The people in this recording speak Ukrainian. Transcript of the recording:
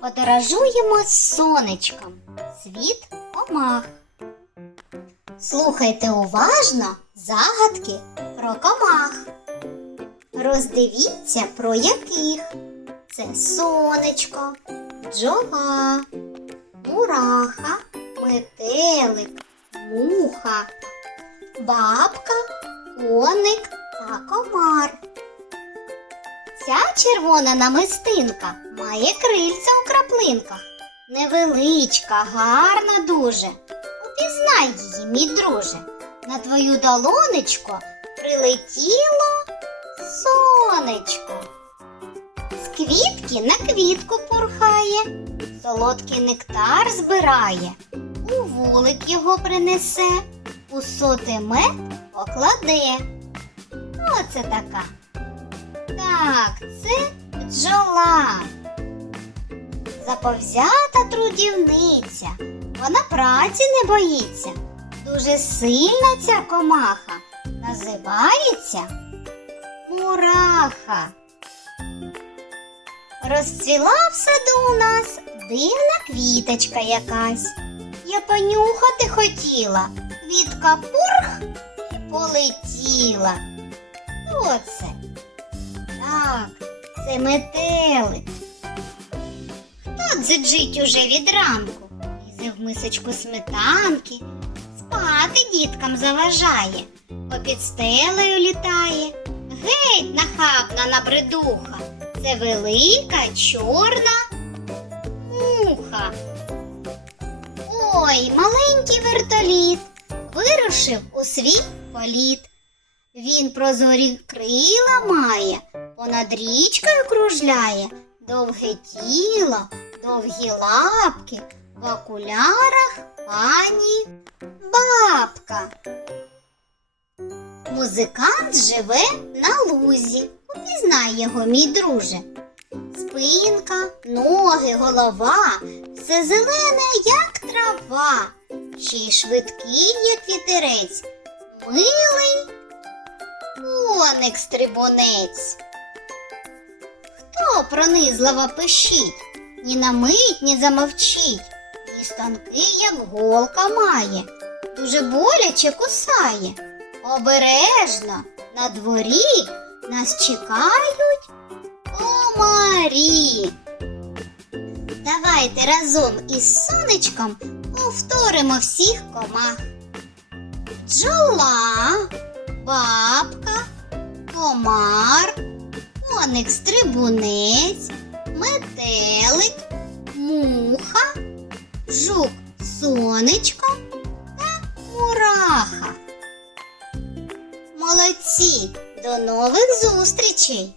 Подорожуємо з сонечком. Світ комах. Слухайте уважно загадки про комах. Роздивіться про яких. Це сонечко, бджола, мураха, метелик, муха, бабка, коник та комар. Ця червона намистинка має крильця у краплинках. Невеличка, гарна дуже. Упізнай її, мій друже. На твою долонечко прилетіло сонечко. З квітки на квітку порхає, солодкий нектар збирає, у вулик його принесе, у соти мед покладе. Оце така. Так, це бджола. Заповзята трудівниця. Вона праці не боїться. Дуже сильна ця комаха. Називається мураха. Розцвіла в саду у нас дивна квіточка якась. Я понюхати хотіла. Квітка пурх полетіла. Хто це? Так, це метелик. Хто дзиджить уже від ранку? Лізе в мисочку сметанки, спати діткам заважає, попід стелею літає. Геть нахабна набридуха. Це велика чорна муха. Ой, маленький вертоліт вирушив у свій політ. Він прозорі крила має, понад річкою кружляє, довге тіло, довгі лапки, в окулярах пані бабка. Музикант живе на лузі. Упізнай його, мій друже. Спинка, ноги, голова, все зелене, як трава, ще й швидкий, як вітерець, милий коник стрибунець. Хто пронизливо пищить, ні на мить, ні замовчить, ні станки, як голка має, дуже боляче кусає. Обережно на дворі нас чекають комарі. Давайте разом із сонечком повторимо всіх комах. Бджола, бабка, комар, коник стрибунець, метелик, муха, жук сонечко та мураха. Молодці! До нових зустрічей!